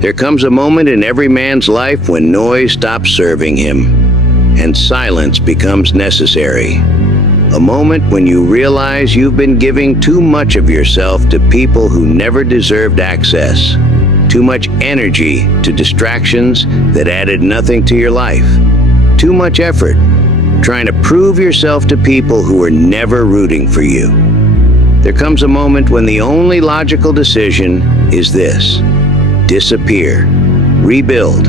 There comes a moment in every man's life when noise stops serving him and silence becomes necessary. A moment when you realize you've been giving too much of yourself to people who never deserved access, too much energy to distractions that added nothing to your life, too much effort trying to prove yourself to people who were never rooting for you. There comes a moment when the only logical decision is this: disappear, rebuild,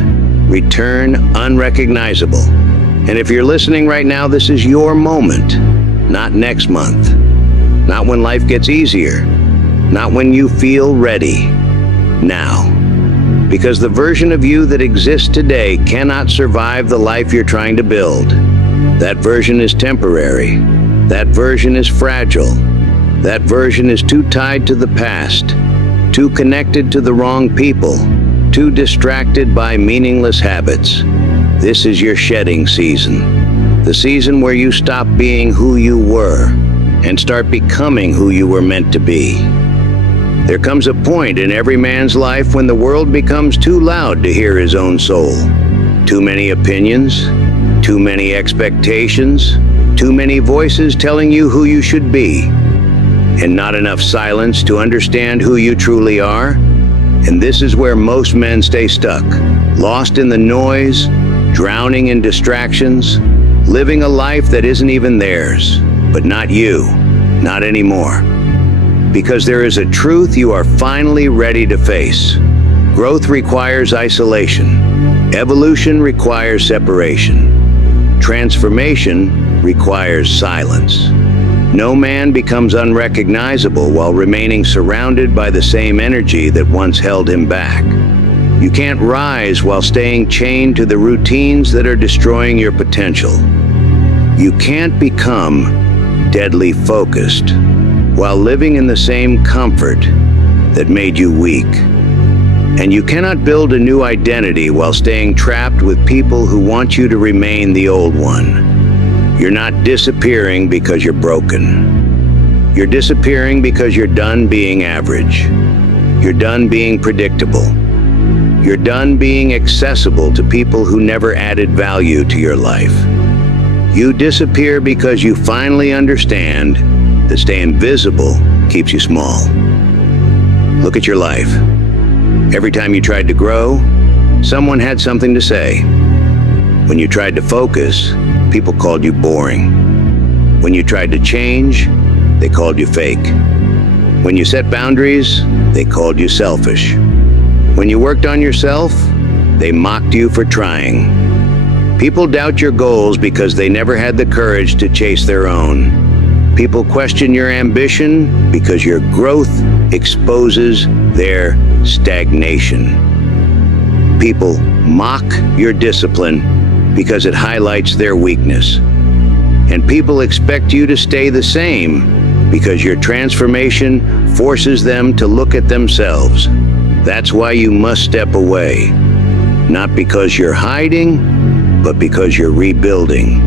return unrecognizable. And if you're listening right now, this is your moment, not next month, not when life gets easier, not when you feel ready, now. Because the version of you that exists today cannot survive the life you're trying to build. That version is temporary. That version is fragile. That version is too tied to the past, too connected to the wrong people, too distracted by meaningless habits. This is your shedding season. The season where you stop being who you were and start becoming who you were meant to be. There comes a point in every man's life when the world becomes too loud to hear his own soul. Too many opinions, too many expectations, too many voices telling you who you should be, and not enough silence to understand who you truly are. And this is where most men stay stuck, lost in the noise, drowning in distractions, living a life that isn't even theirs, but not you, not anymore. Because there is a truth you are finally ready to face. Growth requires isolation. Evolution requires separation. Transformation requires silence. No man becomes unrecognizable while remaining surrounded by the same energy that once held him back. You can't rise while staying chained to the routines that are destroying your potential. You can't become deadly focused while living in the same comfort that made you weak. And you cannot build a new identity while staying trapped with people who want you to remain the old one. You're not disappearing because you're broken. You're disappearing because you're done being average. You're done being predictable. You're done being accessible to people who never added value to your life. You disappear because you finally understand that staying visible keeps you small. Look at your life. Every time you tried to grow, someone had something to say. When you tried to focus, people called you boring. When you tried to change, they called you fake. When you set boundaries, they called you selfish. When you worked on yourself, they mocked you for trying. People doubt your goals because they never had the courage to chase their own. People question your ambition because your growth exposes their stagnation. People mock your discipline because it highlights their weakness. And people expect you to stay the same because your transformation forces them to look at themselves. That's why you must step away. Not because you're hiding, but because you're rebuilding.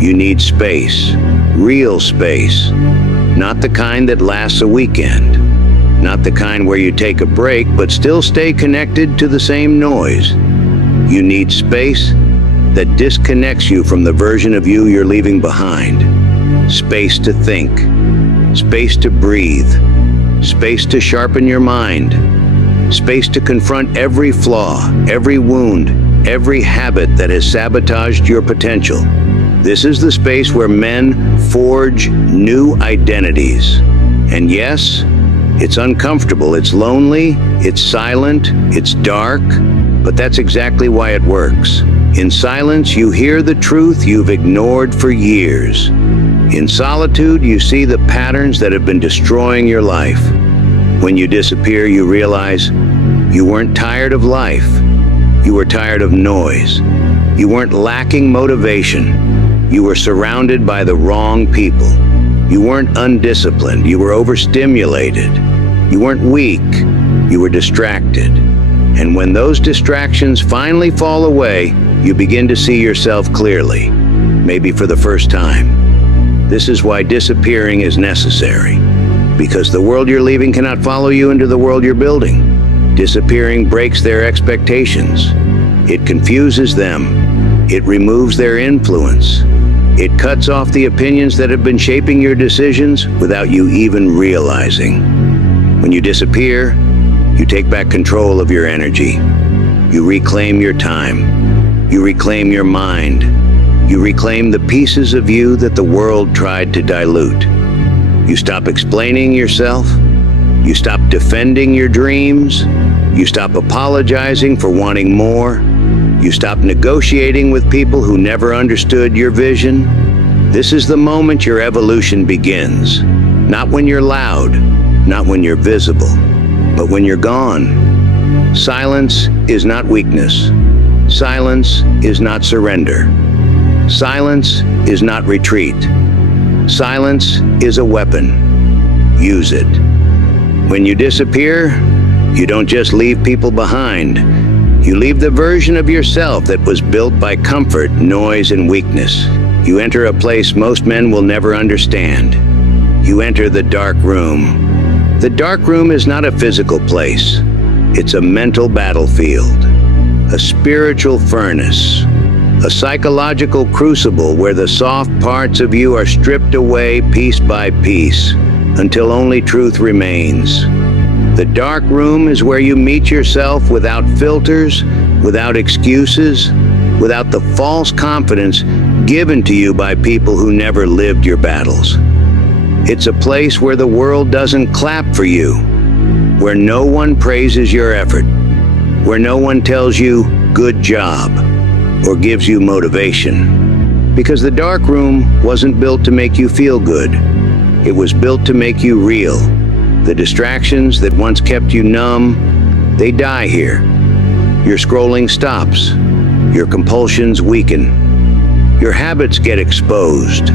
You need space, real space. Not the kind that lasts a weekend. Not the kind where you take a break but still stay connected to the same noise. You need space that disconnects you from the version of you you're leaving behind. Space to think. Space to breathe. Space to sharpen your mind. Space to confront every flaw, every wound, every habit that has sabotaged your potential. This is the space where men forge new identities. And yes, it's uncomfortable, it's lonely, it's silent, it's dark, but that's exactly why it works. In silence, you hear the truth you've ignored for years. In solitude, you see the patterns that have been destroying your life. When you disappear, you realize you weren't tired of life. You were tired of noise. You weren't lacking motivation. You were surrounded by the wrong people. You weren't undisciplined. You were overstimulated. You weren't weak. You were distracted. And when those distractions finally fall away, you begin to see yourself clearly, maybe for the first time. This is why disappearing is necessary, because the world you're leaving cannot follow you into the world you're building. Disappearing breaks their expectations. It confuses them. It removes their influence. It cuts off the opinions that have been shaping your decisions without you even realizing. When you disappear, you take back control of your energy. You reclaim your time. You reclaim your mind. You reclaim the pieces of you that the world tried to dilute. You stop explaining yourself. You stop defending your dreams. You stop apologizing for wanting more. You stop negotiating with people who never understood your vision. This is the moment your evolution begins. Not when you're loud, not when you're visible, but when you're gone. Silence is not weakness. Silence is not surrender. Silence is not retreat. Silence is a weapon. Use it. When you disappear, you don't just leave people behind. You leave the version of yourself that was built by comfort, noise, and weakness. You enter a place most men will never understand. You enter the dark room. The dark room is not a physical place. It's a mental battlefield, a spiritual furnace, a psychological crucible where the soft parts of you are stripped away piece by piece until only truth remains. The dark room is where you meet yourself without filters, without excuses, without the false confidence given to you by people who never lived your battles. It's a place where the world doesn't clap for you, where no one praises your effort, where no one tells you, "Good job," or gives you motivation. Because the dark room wasn't built to make you feel good. It was built to make you real. The distractions that once kept you numb, they die here. Your scrolling stops. Your compulsions weaken. Your habits get exposed.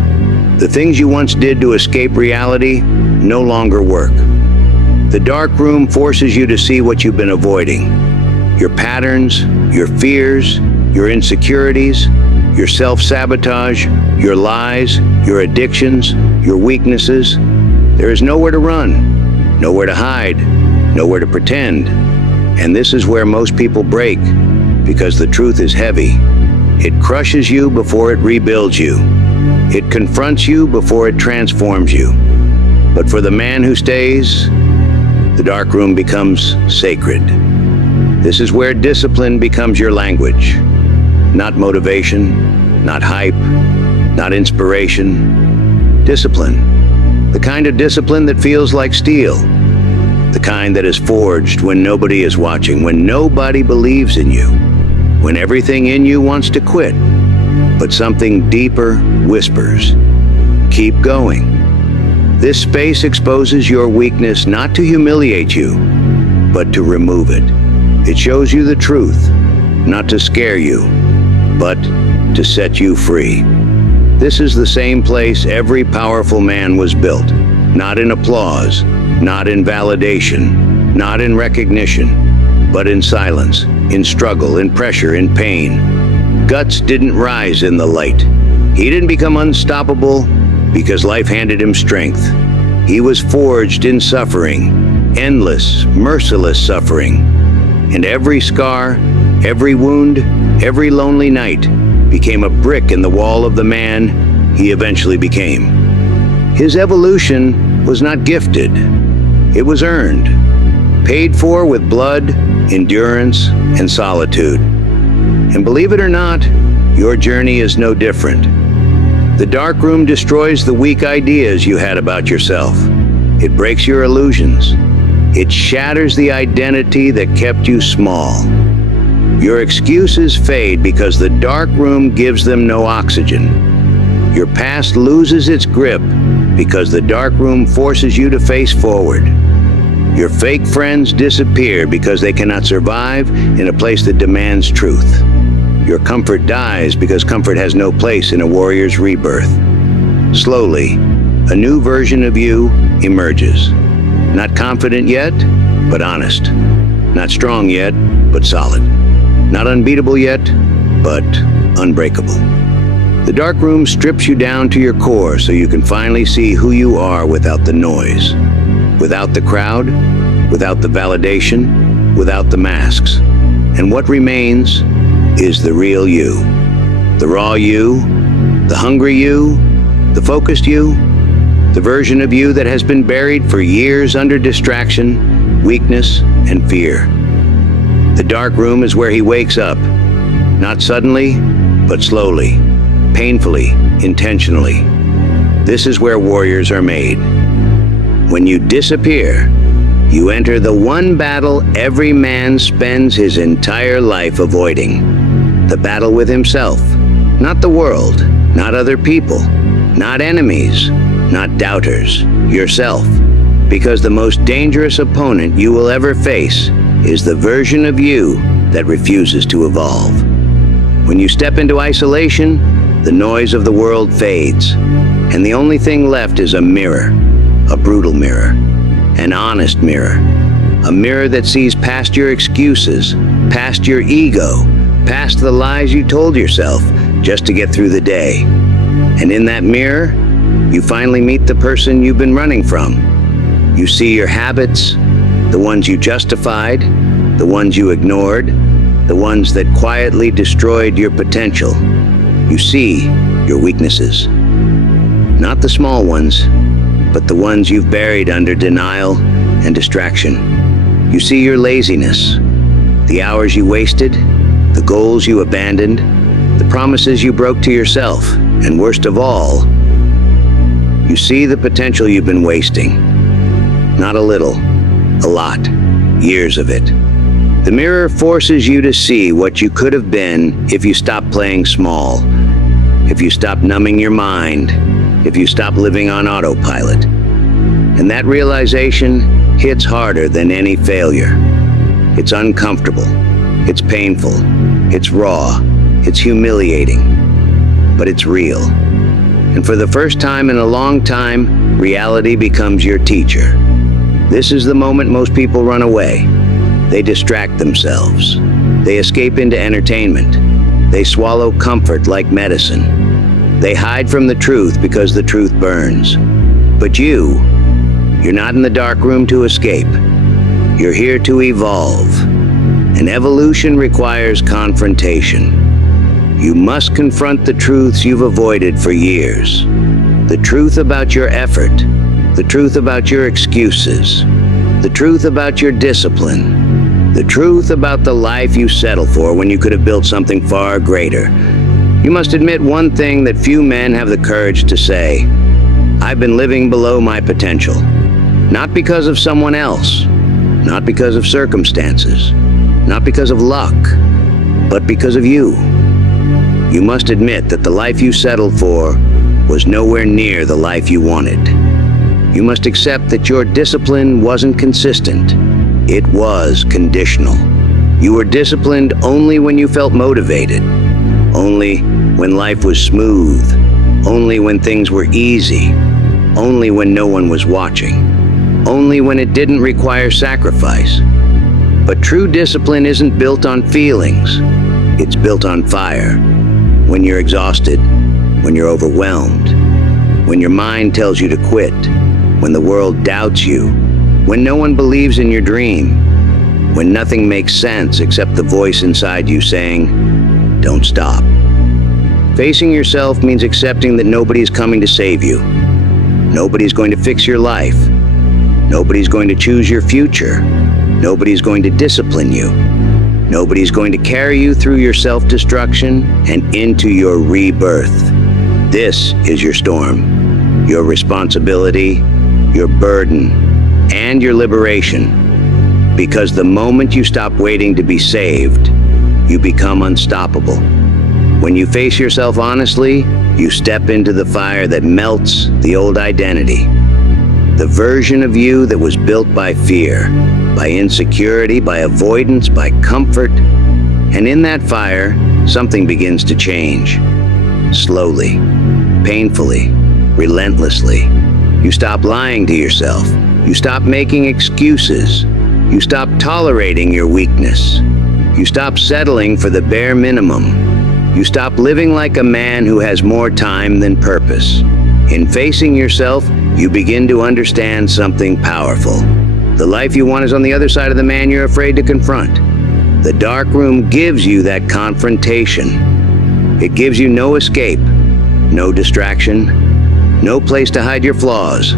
The things you once did to escape reality no longer work. The dark room forces you to see what you've been avoiding. Your patterns, your fears, your insecurities, your self-sabotage, your lies, your addictions, your weaknesses. There is nowhere to run, nowhere to hide, nowhere to pretend. And this is where most people break, because the truth is heavy. It crushes you before it rebuilds you. It confronts you before it transforms you. But for the man who stays, the dark room becomes sacred. This is where discipline becomes your language. Not motivation, not hype, not inspiration. Discipline. The kind of discipline that feels like steel. The kind that is forged when nobody is watching, when nobody believes in you, when everything in you wants to quit, but something deeper whispers, "Keep going." This space exposes your weakness not to humiliate you, but to remove it. It shows you the truth, not to scare you, but to set you free. This is the same place every powerful man was built, not in applause, not in validation, not in recognition, but in silence, in struggle, in pressure, in pain. Guts didn't rise in the light. He didn't become unstoppable because life handed him strength. He was forged in suffering, endless, merciless suffering. And every scar, every wound, every lonely night became a brick in the wall of the man he eventually became. His evolution was not gifted. It was earned, paid for with blood, endurance, and solitude. And believe it or not, your journey is no different. The dark room destroys the weak ideas you had about yourself. It breaks your illusions. It shatters the identity that kept you small. Your excuses fade because the dark room gives them no oxygen. Your past loses its grip because the dark room forces you to face forward. Your fake friends disappear because they cannot survive in a place that demands truth. Your comfort dies because comfort has no place in a warrior's rebirth. Slowly, a new version of you emerges. Not confident yet, but honest. Not strong yet, but solid. Not unbeatable yet, but unbreakable. The dark room strips you down to your core so you can finally see who you are without the noise, without the crowd, without the validation, without the masks. And what remains is the real you. The raw you, the hungry you, the focused you, the version of you that has been buried for years under distraction, weakness, and fear. The dark room is where he wakes up, not suddenly, but slowly, painfully, intentionally. This is where warriors are made. When you disappear, you enter the one battle every man spends his entire life avoiding. The battle with himself, not the world, not other people, not enemies, not doubters, yourself. Because the most dangerous opponent you will ever face is the version of you that refuses to evolve. When you step into isolation, the noise of the world fades, and the only thing left is a mirror, a brutal mirror, an honest mirror, a mirror that sees past your excuses, past your ego, past the lies you told yourself just to get through the day. And in that mirror, you finally meet the person you've been running from. You see your habits, the ones you justified, the ones you ignored, the ones that quietly destroyed your potential. You see your weaknesses. Not the small ones, but the ones you've buried under denial and distraction. You see your laziness, the hours you wasted, the goals you abandoned, the promises you broke to yourself, and worst of all, you see the potential you've been wasting. Not a little, a lot, years of it. The mirror forces you to see what you could have been if you stopped playing small, if you stopped numbing your mind, if you stopped living on autopilot. And that realization hits harder than any failure. It's uncomfortable, it's painful, it's raw, it's humiliating, but it's real. And for the first time in a long time, reality becomes your teacher. This is the moment most people run away. They distract themselves. They escape into entertainment. They swallow comfort like medicine. They hide from the truth because the truth burns. But you're not in the dark room to escape. You're here to evolve. And evolution requires confrontation. You must confront the truths you've avoided for years. The truth about your effort. The truth about your excuses. The truth about your discipline. The truth about the life you settle for when you could have built something far greater. You must admit one thing that few men have the courage to say. I've been living below my potential. Not because of someone else. Not because of circumstances. Not because of luck. But because of you. You must admit that the life you settled for was nowhere near the life you wanted. You must accept that your discipline wasn't consistent. It was conditional. You were disciplined only when you felt motivated. Only when life was smooth. Only when things were easy. Only when no one was watching. Only when it didn't require sacrifice. But true discipline isn't built on feelings. It's built on fire. When you're exhausted, when you're overwhelmed, when your mind tells you to quit, when the world doubts you, when no one believes in your dream, when nothing makes sense except the voice inside you saying, don't stop. Facing yourself means accepting that nobody's coming to save you. Nobody's going to fix your life. Nobody's going to choose your future. Nobody's going to discipline you. Nobody's going to carry you through your self-destruction and into your rebirth. This is your storm, your responsibility, your burden, and your liberation. Because the moment you stop waiting to be saved, you become unstoppable. When you face yourself honestly, you step into the fire that melts the old identity. The version of you that was built by fear, by insecurity, by avoidance, by comfort. And in that fire, something begins to change. Slowly, painfully, relentlessly. You stop lying to yourself. You stop making excuses. You stop tolerating your weakness. You stop settling for the bare minimum. You stop living like a man who has more time than purpose. In facing yourself, you begin to understand something powerful. The life you want is on the other side of the man you're afraid to confront. The dark room gives you that confrontation. It gives you no escape, no distraction, no place to hide your flaws.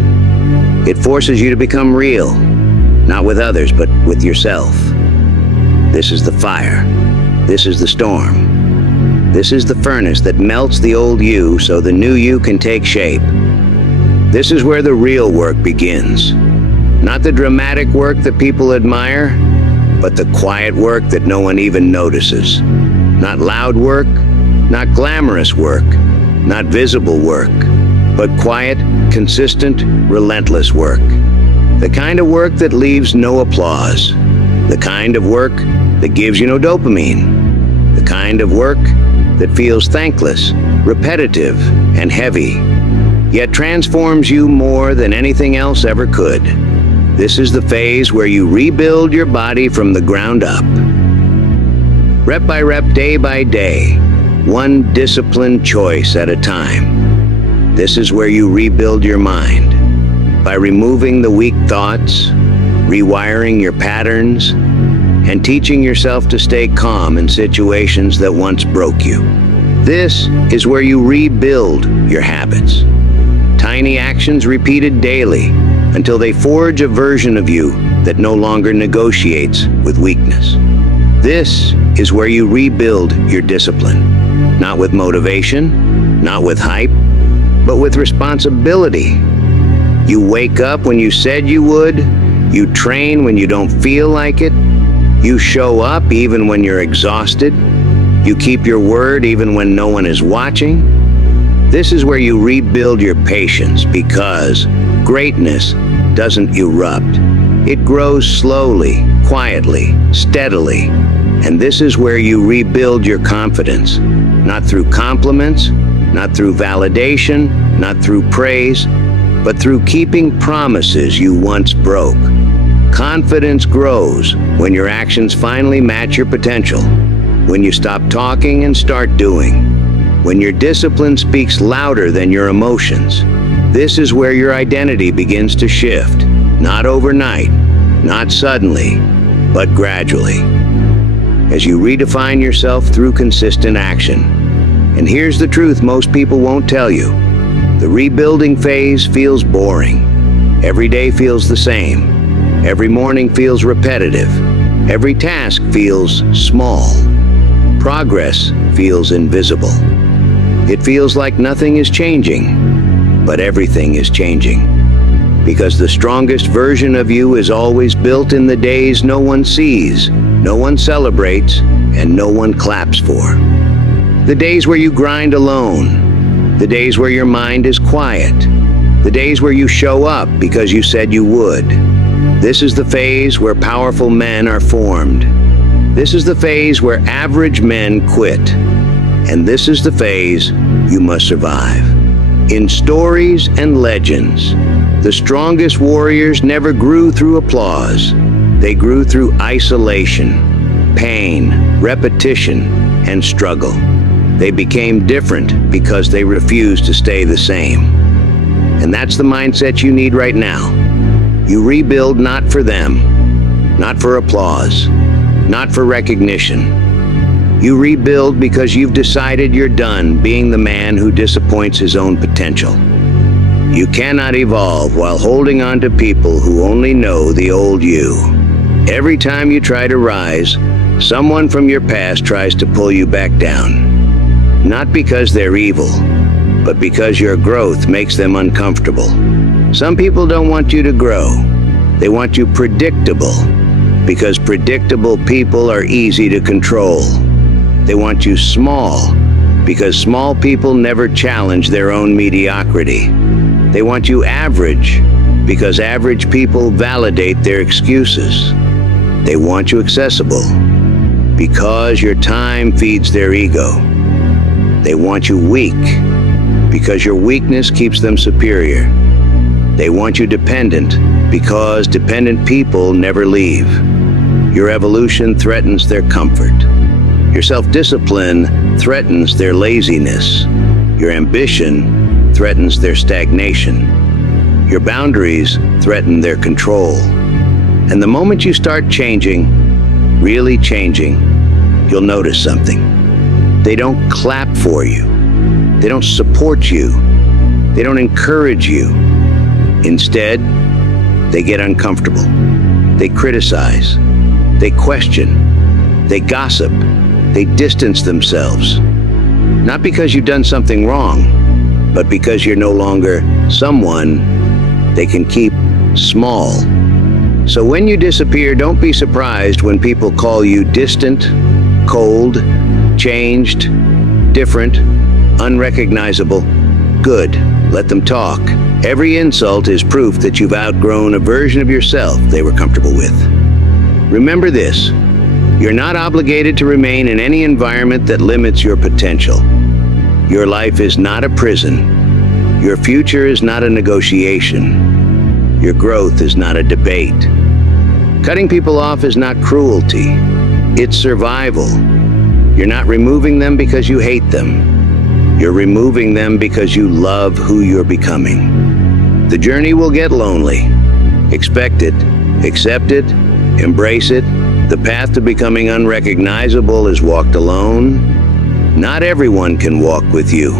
It forces you to become real, not with others, but with yourself. This is the fire. This is the storm. This is the furnace that melts the old you so the new you can take shape. This is where the real work begins. Not the dramatic work that people admire, but the quiet work that no one even notices. Not loud work, not glamorous work, not visible work, but quiet, consistent, relentless work. The kind of work that leaves no applause. The kind of work that gives you no dopamine. The kind of work that feels thankless, repetitive, and heavy, yet transforms you more than anything else ever could. This is the phase where you rebuild your body from the ground up. Rep by rep, day by day, one disciplined choice at a time. This is where you rebuild your mind by removing the weak thoughts, rewiring your patterns, and teaching yourself to stay calm in situations that once broke you. This is where you rebuild your habits. Tiny actions repeated daily until they forge a version of you that no longer negotiates with weakness. This is where you rebuild your discipline. Not with motivation, not with hype, but with responsibility. You wake up when you said you would. You train when you don't feel like it. You show up even when you're exhausted. You keep your word even when no one is watching. This is where you rebuild your patience, because greatness doesn't erupt. It grows slowly, quietly, steadily. And this is where you rebuild your confidence, not through compliments, not through validation, not through praise, but through keeping promises you once broke. Confidence grows when your actions finally match your potential, when you stop talking and start doing, when your discipline speaks louder than your emotions. This is where your identity begins to shift, not overnight, not suddenly, but gradually, as you redefine yourself through consistent action. And here's the truth most people won't tell you. The rebuilding phase feels boring. Every day feels the same. Every morning feels repetitive. Every task feels small. Progress feels invisible. It feels like nothing is changing, but everything is changing. Because the strongest version of you is always built in the days no one sees, no one celebrates, and no one claps for. The days where you grind alone. The days where your mind is quiet. The days where you show up because you said you would. This is the phase where powerful men are formed. This is the phase where average men quit. And this is the phase you must survive. In stories and legends, the strongest warriors never grew through applause. They grew through isolation, pain, repetition, and struggle. They became different because they refused to stay the same. And that's the mindset you need right now. You rebuild not for them, not for applause, not for recognition. You rebuild because you've decided you're done being the man who disappoints his own potential. You cannot evolve while holding on to people who only know the old you. Every time you try to rise, someone from your past tries to pull you back down. Not because they're evil, but because your growth makes them uncomfortable. Some people don't want you to grow. They want you predictable, because predictable people are easy to control. They want you small, because small people never challenge their own mediocrity. They want you average, because average people validate their excuses. They want you accessible, because your time feeds their ego. They want you weak, because your weakness keeps them superior. They want you dependent, because dependent people never leave. Your evolution threatens their comfort. Your self-discipline threatens their laziness. Your ambition threatens their stagnation. Your boundaries threaten their control. And the moment you start changing, really changing, you'll notice something. They don't clap for you. They don't support you. They don't encourage you. Instead, they get uncomfortable. They criticize. They question. They gossip. They distance themselves. Not because you've done something wrong, but because you're no longer someone they can keep small. So when you disappear, don't be surprised when people call you distant, cold, changed, different, unrecognizable. Good, let them talk. Every insult is proof that you've outgrown a version of yourself they were comfortable with. Remember this, you're not obligated to remain in any environment that limits your potential. Your life is not a prison. Your future is not a negotiation. Your growth is not a debate. Cutting people off is not cruelty. It's survival. You're not removing them because you hate them. You're removing them because you love who you're becoming. The journey will get lonely. Expect it, accept it, embrace it. The path to becoming unrecognizable is walked alone. Not everyone can walk with you.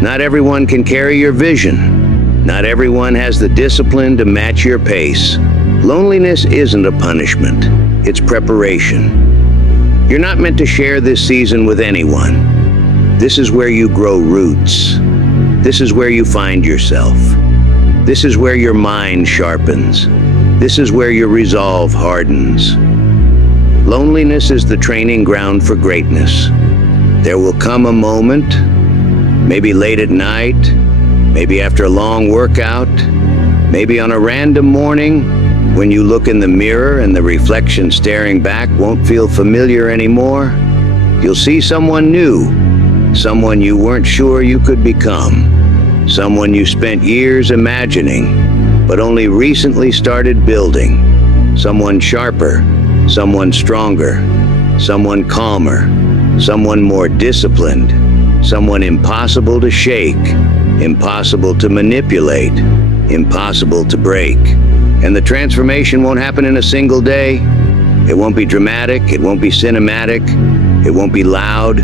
Not everyone can carry your vision. Not everyone has the discipline to match your pace. Loneliness isn't a punishment. It's preparation. You're not meant to share this season with anyone. This is where you grow roots. This is where you find yourself. This is where your mind sharpens. This is where your resolve hardens. Loneliness is the training ground for greatness. There will come a moment, maybe late at night, maybe after a long workout, maybe on a random morning, when you look in the mirror and the reflection staring back won't feel familiar anymore. You'll see someone new, someone you weren't sure you could become, someone you spent years imagining, but only recently started building, someone sharper, someone stronger, someone calmer, someone more disciplined, someone impossible to shake, impossible to manipulate, impossible to break. And the transformation won't happen in a single day. It won't be dramatic, it won't be cinematic, it won't be loud.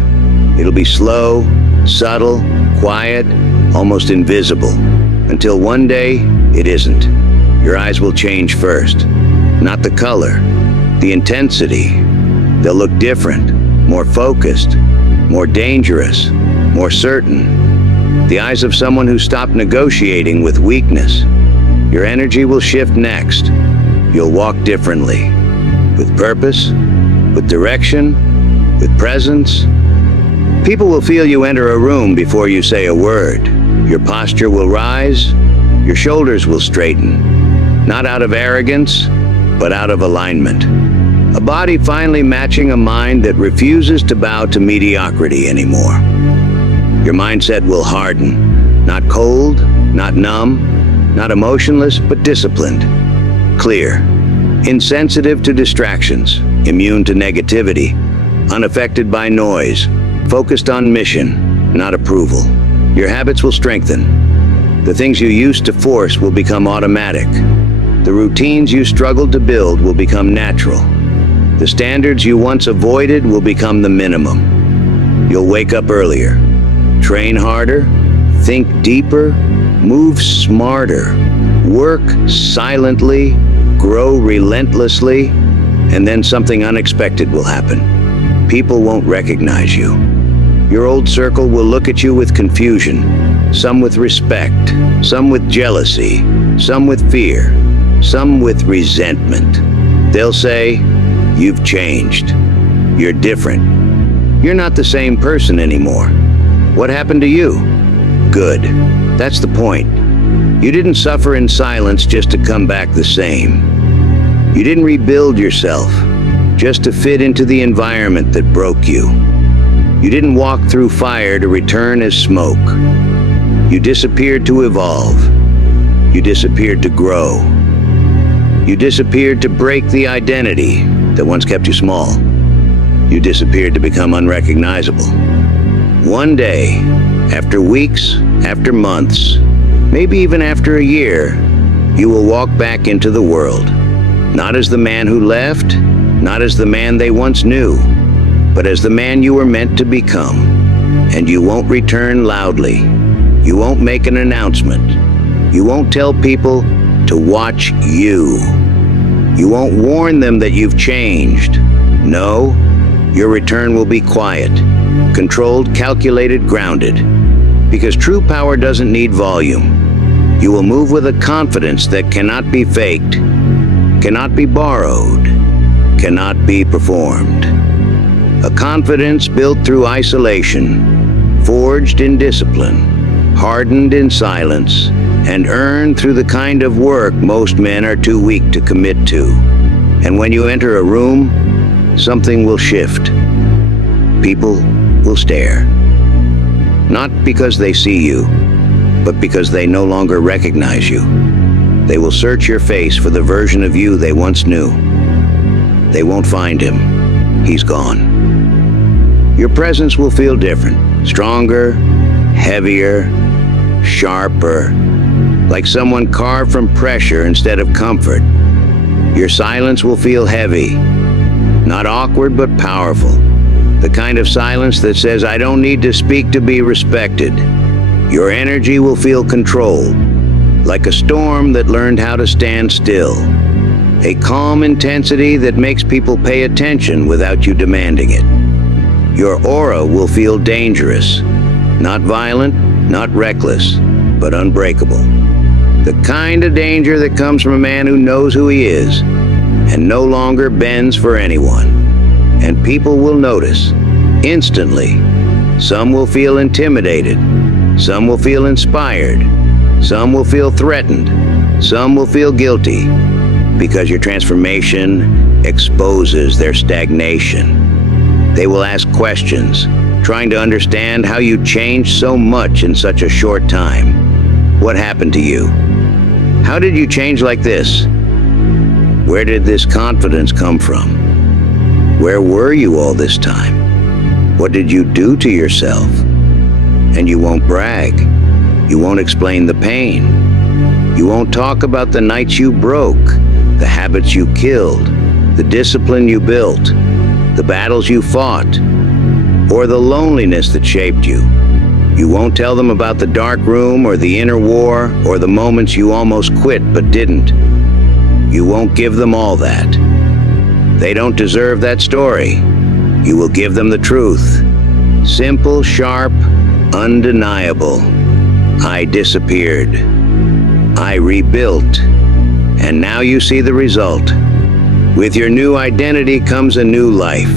It'll be slow, subtle, quiet, almost invisible. Until one day, it isn't. Your eyes will change first. Not the color, the intensity. They'll look different, more focused, more dangerous, more certain. The eyes of someone who stopped negotiating with weakness. Your energy will shift next. You'll walk differently, with purpose, with direction, with presence. People will feel you enter a room before you say a word. Your posture will rise, your shoulders will straighten, not out of arrogance, but out of alignment. A body finally matching a mind that refuses to bow to mediocrity anymore. Your mindset will harden, not cold, not numb, not emotionless, but disciplined, clear, insensitive to distractions, immune to negativity, unaffected by noise, focused on mission, not approval. Your habits will strengthen. The things you used to force will become automatic. The routines you struggled to build will become natural. The standards you once avoided will become the minimum. You'll wake up earlier, train harder, think deeper, move smarter, work silently, grow relentlessly, and then something unexpected will happen. People won't recognize you. Your old circle will look at you with confusion, some with respect, some with jealousy, some with fear, some with resentment. They'll say, "You've changed. You're different. You're not the same person anymore. What happened to you?" Good. That's the point. You didn't suffer in silence just to come back the same. You didn't rebuild yourself just to fit into the environment that broke you. You didn't walk through fire to return as smoke. You disappeared to evolve. You disappeared to grow. You disappeared to break the identity that once kept you small. You disappeared to become unrecognizable. One day, after weeks, after months, maybe even after a year, you will walk back into the world. Not as the man who left, not as the man they once knew, but as the man you were meant to become. And you won't return loudly. You won't make an announcement. You won't tell people to watch you. You won't warn them that you've changed. No, your return will be quiet, controlled, calculated, grounded. Because true power doesn't need volume. You will move with a confidence that cannot be faked, cannot be borrowed, cannot be performed. A confidence built through isolation, forged in discipline, hardened in silence, and earned through the kind of work most men are too weak to commit to. And when you enter a room, something will shift. People will stare. Not because they see you, but because they no longer recognize you. They will search your face for the version of you they once knew. They won't find him. He's gone. Your presence will feel different, stronger, heavier, sharper, like someone carved from pressure instead of comfort. Your silence will feel heavy, not awkward but powerful. The kind of silence that says, I don't need to speak to be respected. Your energy will feel controlled, like a storm that learned how to stand still. A calm intensity that makes people pay attention without you demanding it. Your aura will feel dangerous, not violent, not reckless, but unbreakable. The kind of danger that comes from a man who knows who he is and no longer bends for anyone. And people will notice, instantly. Some will feel intimidated. Some will feel inspired. Some will feel threatened. Some will feel guilty, because your transformation exposes their stagnation. They will ask questions, trying to understand how you changed so much in such a short time. What happened to you? How did you change like this? Where did this confidence come from? Where were you all this time? What did you do to yourself? And you won't brag. You won't explain the pain. You won't talk about the nights you broke, the habits you killed, the discipline you built, the battles you fought, or the loneliness that shaped you. You won't tell them about the dark room or the inner war or the moments you almost quit but didn't. You won't give them all that. They don't deserve that story. You will give them the truth. Simple, sharp, undeniable. I disappeared. I rebuilt. And now you see the result. With your new identity comes a new life.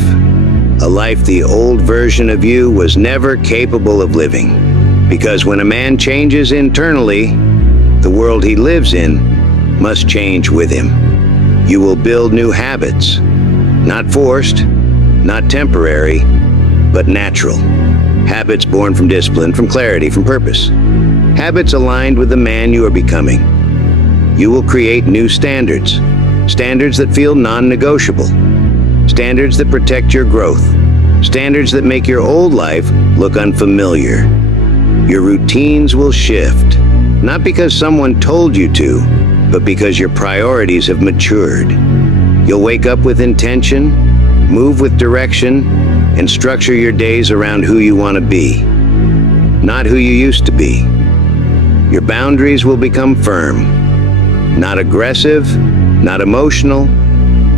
A life the old version of you was never capable of living. Because when a man changes internally, the world he lives in must change with him. You will build new habits. Not forced, not temporary, but natural. Habits born from discipline, from clarity, from purpose. Habits aligned with the man you are becoming. You will create new standards. Standards that feel non-negotiable. Standards that protect your growth. Standards that make your old life look unfamiliar. Your routines will shift, not because someone told you to, but because your priorities have matured. You'll wake up with intention, move with direction, and structure your days around who you want to be, not who you used to be. Your boundaries will become firm, not aggressive, not emotional,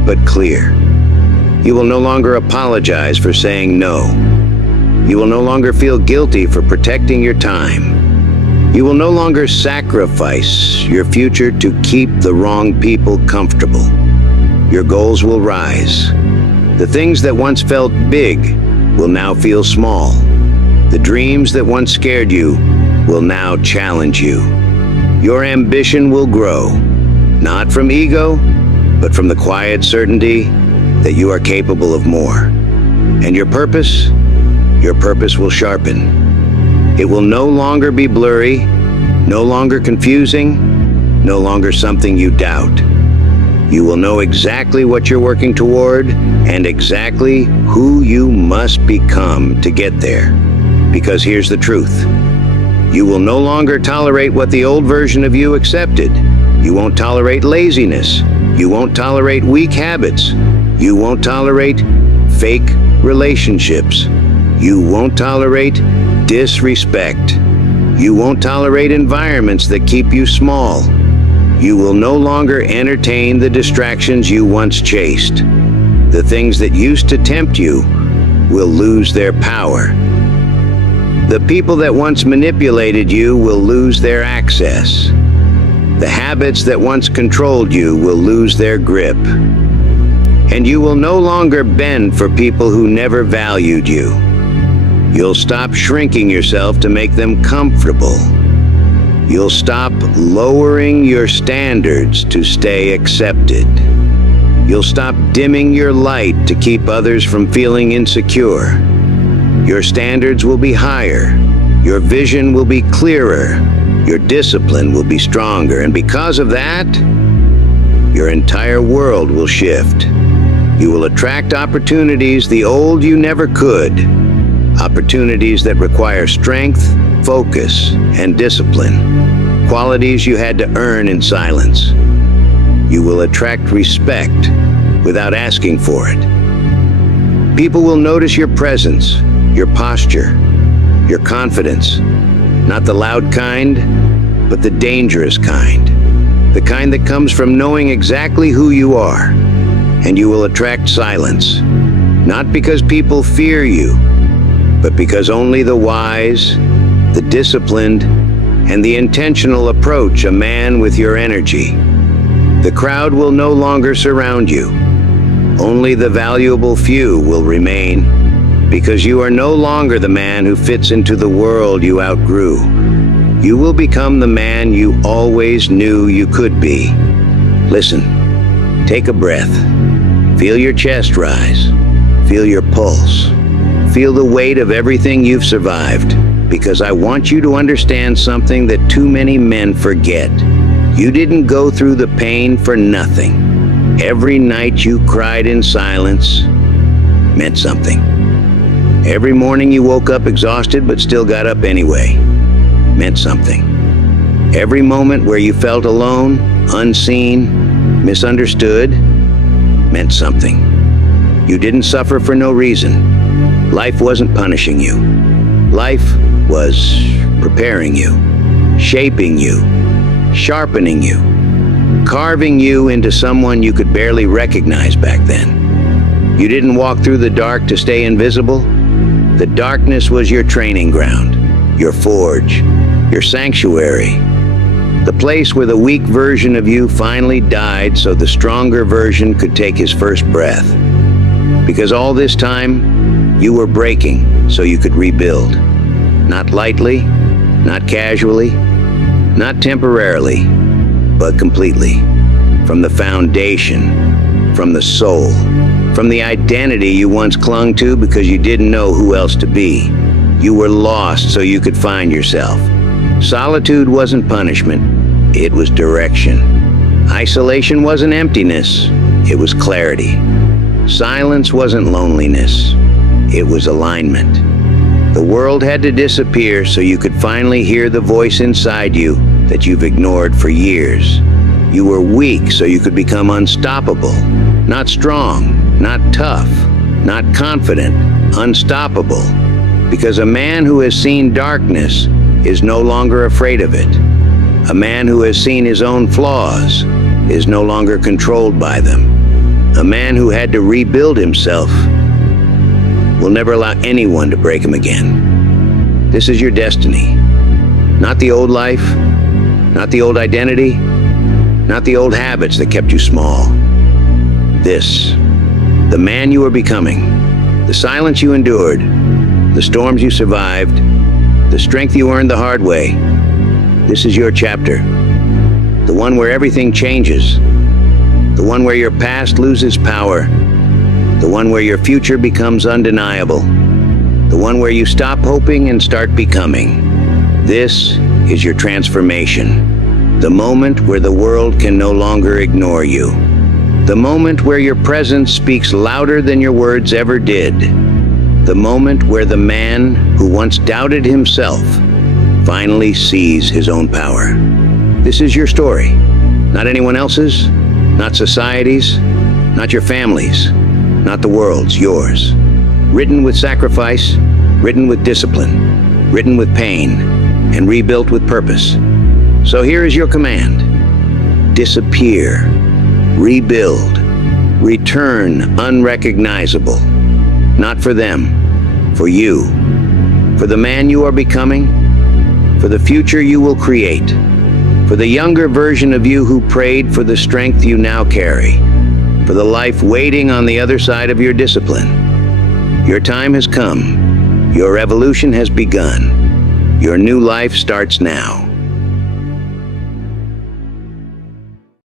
but clear. You will no longer apologize for saying no. You will no longer feel guilty for protecting your time. You will no longer sacrifice your future to keep the wrong people comfortable. Your goals will rise. The things that once felt big will now feel small. The dreams that once scared you will now challenge you. Your ambition will grow, not from ego, but from the quiet certainty that you are capable of more. And your purpose will sharpen. It will no longer be blurry, no longer confusing, no longer something you doubt. You will know exactly what you're working toward and exactly who you must become to get there. Because here's the truth. You will no longer tolerate what the old version of you accepted. You won't tolerate laziness. You won't tolerate weak habits. You won't tolerate fake relationships. You won't tolerate disrespect. You won't tolerate environments that keep you small. You will no longer entertain the distractions you once chased. The things that used to tempt you will lose their power. The people that once manipulated you will lose their access. The habits that once controlled you will lose their grip. And you will no longer bend for people who never valued you. You'll stop shrinking yourself to make them comfortable. You'll stop lowering your standards to stay accepted. You'll stop dimming your light to keep others from feeling insecure. Your standards will be higher. Your vision will be clearer. Your discipline will be stronger. And because of that, your entire world will shift. You will attract opportunities the old you never could. Opportunities that require strength, focus, and discipline. Qualities you had to earn in silence. You will attract respect without asking for it. People will notice your presence, your posture, your confidence. Not the loud kind, but the dangerous kind. The kind that comes from knowing exactly who you are. And you will attract silence. Not because people fear you, but because only the wise, the disciplined, and the intentional approach a man with your energy. The crowd will no longer surround you. Only the valuable few will remain, because you are no longer the man who fits into the world you outgrew. You will become the man you always knew you could be. Listen, take a breath. Feel your chest rise. Feel your pulse. Feel the weight of everything you've survived, because I want you to understand something that too many men forget. You didn't go through the pain for nothing. Every night you cried in silence meant something. Every morning you woke up exhausted but still got up anyway meant something. Every moment where you felt alone, unseen, misunderstood meant something. You didn't suffer for no reason. Life wasn't punishing you. Life was preparing you, shaping you, sharpening you, carving you into someone you could barely recognize back then. You didn't walk through the dark to stay invisible. The darkness was your training ground, your forge, your sanctuary, the place where the weak version of you finally died so the stronger version could take his first breath. Because all this time, you were breaking so you could rebuild. Not lightly, not casually, not temporarily, but completely. From the foundation, from the soul, from the identity you once clung to because you didn't know who else to be. You were lost so you could find yourself. Solitude wasn't punishment, it was direction. Isolation wasn't emptiness, it was clarity. Silence wasn't loneliness, it was alignment. The world had to disappear so you could finally hear the voice inside you that you've ignored for years. You were weak so you could become unstoppable. Not strong, not tough, not confident, unstoppable. Because a man who has seen darkness is no longer afraid of it. A man who has seen his own flaws is no longer controlled by them. A man who had to rebuild himself will never allow anyone to break him again. This is your destiny. Not the old life, not the old identity, not the old habits that kept you small. This, the man you are becoming, the silence you endured, the storms you survived, the strength you earned the hard way. This is your chapter. The one where everything changes. The one where your past loses power. The one where your future becomes undeniable. The one where you stop hoping and start becoming. This is your transformation. The moment where the world can no longer ignore you. The moment where your presence speaks louder than your words ever did. The moment where the man who once doubted himself finally sees his own power. This is your story, not anyone else's, Not society's, not your family's, not the world's, yours. Written with sacrifice, written with discipline, written with pain, and rebuilt with purpose. So here is your command. Disappear, rebuild, return unrecognizable. Not for them, for you. For the man you are becoming, for the future you will create, for the younger version of you who prayed for the strength you now carry, for the life waiting on the other side of your discipline. Your time has come. Your evolution has begun. Your new life starts now.